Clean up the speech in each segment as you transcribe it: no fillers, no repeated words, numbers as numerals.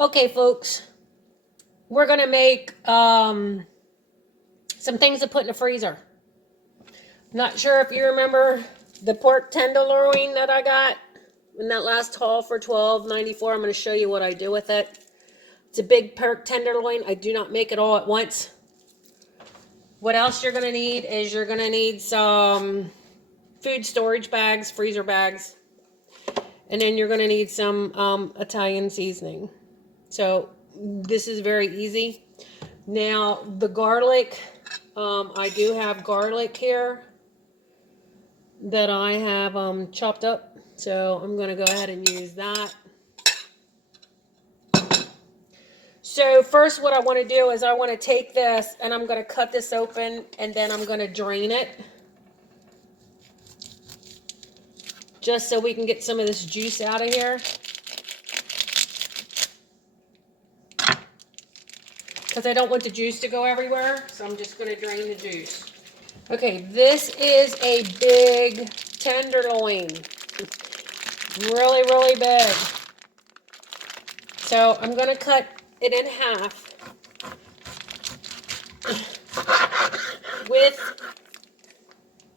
Okay, folks, we're going to make some things to put in the freezer. Not sure if you remember the pork tenderloin that I got in that last haul for $12.94. I'm going to show you what I do with it. It's a big pork tenderloin. I do not make it all at once. What else you're going to need is you're going to need some food storage bags, freezer bags. And then you're going to need some Italian seasoning. So this is very easy. Now the garlic, I do have garlic here that I have chopped up. So I'm going to go ahead and use that. So first what I want to do is I want to take this and I'm going to cut this open and then I'm going to drain it. Just so we can get some of this juice out of here. Because I don't want the juice to go everywhere. So I'm just going to drain the juice. Okay, this is a big tenderloin. Really, really big. So I'm going to cut it in half with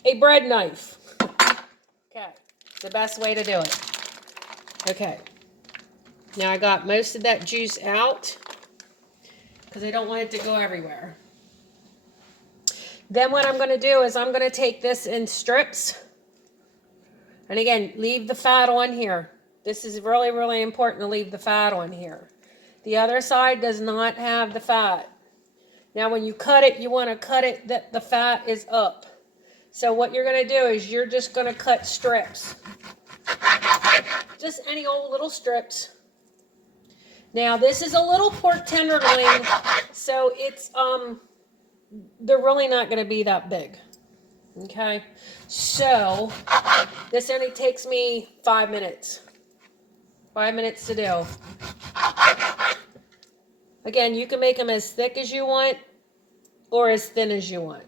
a bread knife. Okay, it's the best way to do it. Okay, now I got most of that juice out because I don't want it to go everywhere. Then what I'm going to do is I'm going to take this in strips. And again, leave the fat on here. This is really, really important to leave the fat on here. The other side does not have the fat. Now when you cut it, you want to cut it that the fat is up. So what you're going to do is you're just going to cut strips. Just any old little strips. Now this is a little pork tenderloin, so it's they're really not going to be that big. Okay, so this only takes me 5 minutes. 5 minutes to do. Again, you can make them as thick as you want or as thin as you want.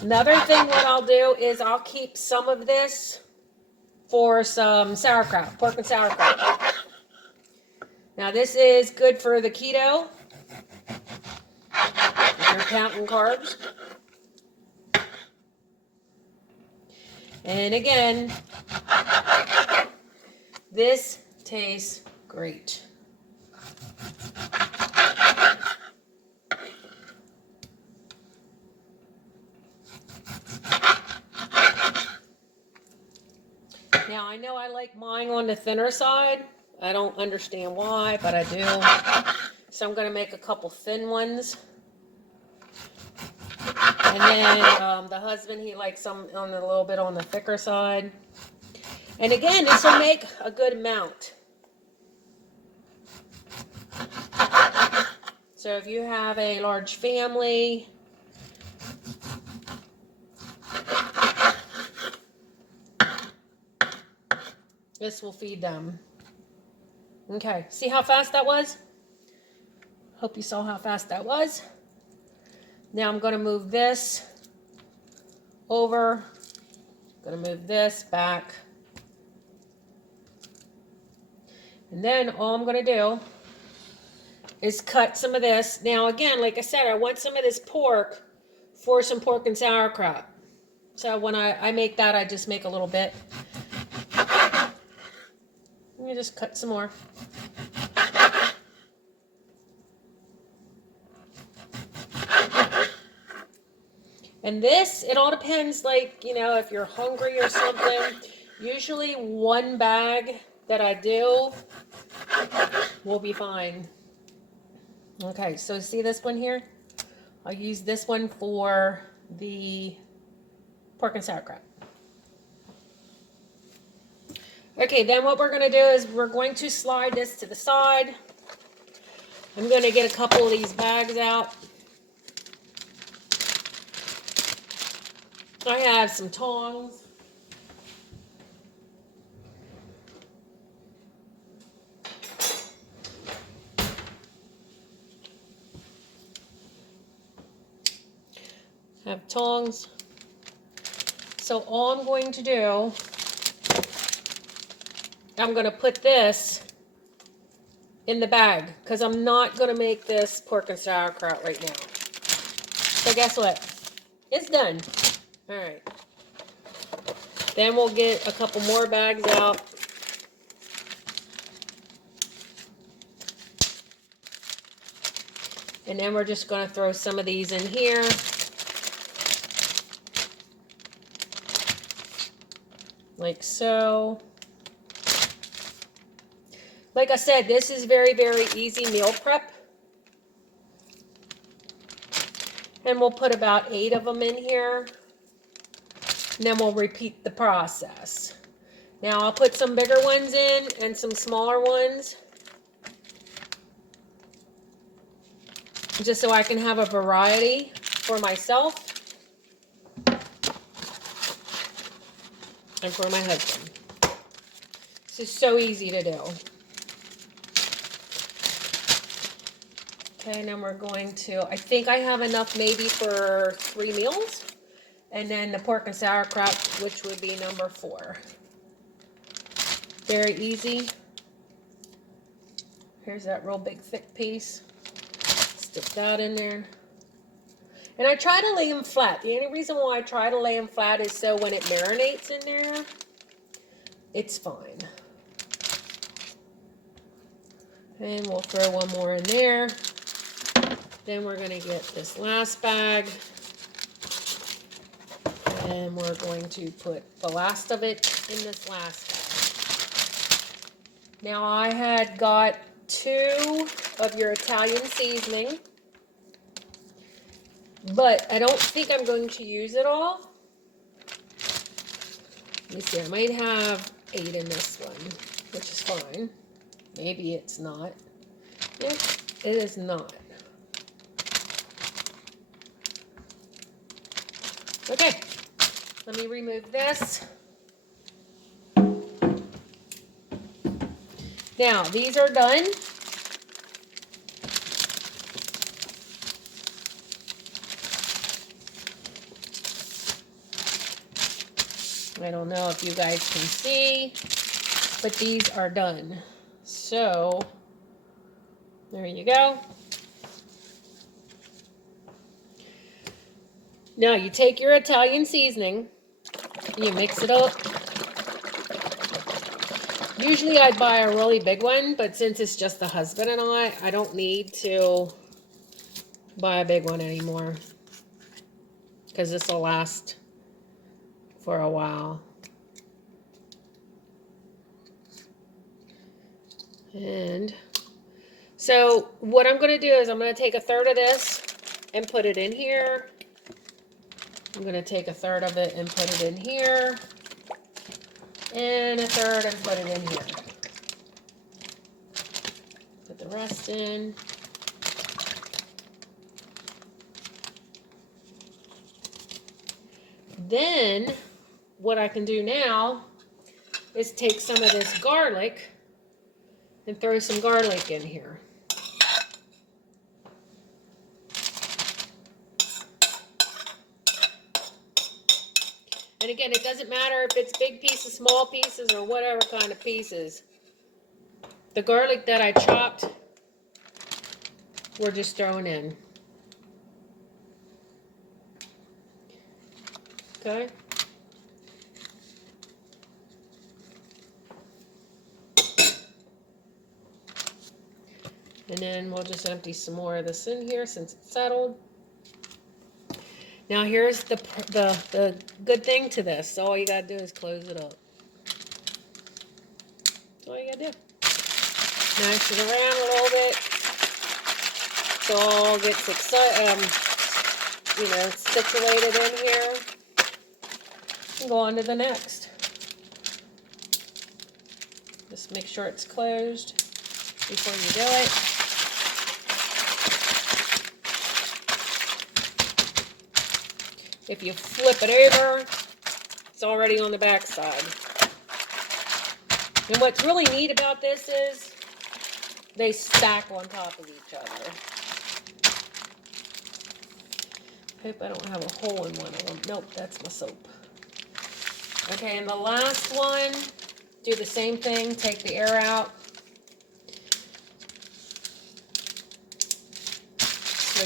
Another thing what I'll do is I'll keep some of this for some sauerkraut, pork and sauerkraut. Now this is good for the keto, if you're counting carbs. And again, this tastes great. Now I know I like mine on the thinner side. I don't understand why, but I do. So I'm going to make a couple thin ones. And then the husband, he likes some on a little bit on the thicker side. And again, this will make a good amount. So if you have a large family, this will feed them. Okay, see how fast that was? Hope you saw how fast that was. Now I'm going to move this over. I'm going to move this back. And then all I'm going to do is cut some of this. Now again, like I said, I want some of this pork for some pork and sauerkraut. So when I make that, I just make a little bit. Let me just cut some more. And this, it all depends, like, you know, if you're hungry or something. Usually one bag that I do will be fine. Okay, so see this one here? I'll use this one for the pork and sauerkraut. Okay, then what we're going to do is we're going to slide this to the side. I'm going to get a couple of these bags out. I have some tongs. I have tongs. So all I'm going to do, I'm going to put this in the bag because I'm not going to make this pork and sauerkraut right now. So guess what? It's done. All right. Then we'll get a couple more bags out. And then we're just going to throw some of these in here. Like so. Like I said, this is very, very easy meal prep. And we'll put about 8 of them in here. And then we'll repeat the process. Now I'll put some bigger ones in and some smaller ones. Just so I can have a variety for myself. And for my husband. This is so easy to do. Okay, and then we're going to, I think I have enough maybe for 3 meals. And then the pork and sauerkraut, which would be number 4. Very easy. Here's that real big thick piece. Stick that in there. And I try to lay them flat. The only reason why I try to lay them flat is so when it marinates in there, it's fine. And we'll throw one more in there. Then we're going to get this last bag. And we're going to put the last of it in this last bag. Now I had got 2 of your Italian seasoning. But I don't think I'm going to use it all. Let me see, I might have 8 in this one, which is fine. Maybe it's not. Nope, it is not. Okay, let me remove this. Now, these are done. I don't know if you guys can see, but these are done. So, there you go. Now, you take your Italian seasoning, you mix it up. Usually I'd buy a really big one, but since it's just the husband and I don't need to buy a big one anymore. Because this will last for a while. And so what I'm going to do is I'm going to take 1/3 of this and put it in here. I'm going to take 1/3 of it and put it in here. And 1/3 and put it in here. Put the rest in. Then what I can do now is take some of this garlic and throw some garlic in here. And again, it doesn't matter if it's big pieces, small pieces, or whatever kind of pieces. The garlic that I chopped, we're just throwing in. Okay. And then we'll just empty some more of this in here since it's settled. Now here's the good thing to this. All you gotta do is close it up. That's all you gotta do. Mash it around a little bit. So it all gets situated in here. And go on to the next. Just make sure it's closed before you do it. If you flip it over, it's already on the back side. And what's really neat about this is they stack on top of each other. Hope I don't have a hole in one of them. Nope, that's my soap. Okay, and the last one, do the same thing. Take the air out.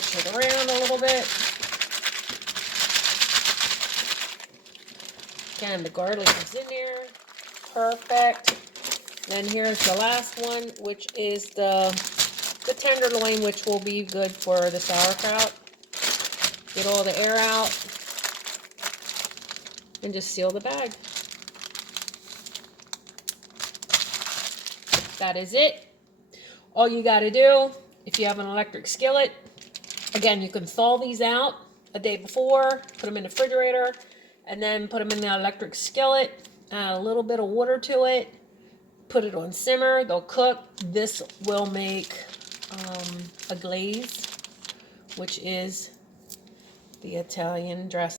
switch it around a little bit. Again, the garlic is in there. Perfect. Then here's the last one, which is the tenderloin, which will be good for the sauerkraut. Get all the air out and just seal the bag. That is it. All you got to do, if you have an electric skillet, again, you can thaw these out a day before, put them in the refrigerator, and then put them in the electric skillet, add a little bit of water to it, put it on simmer, they'll cook. This will make a glaze, which is the Italian dressing.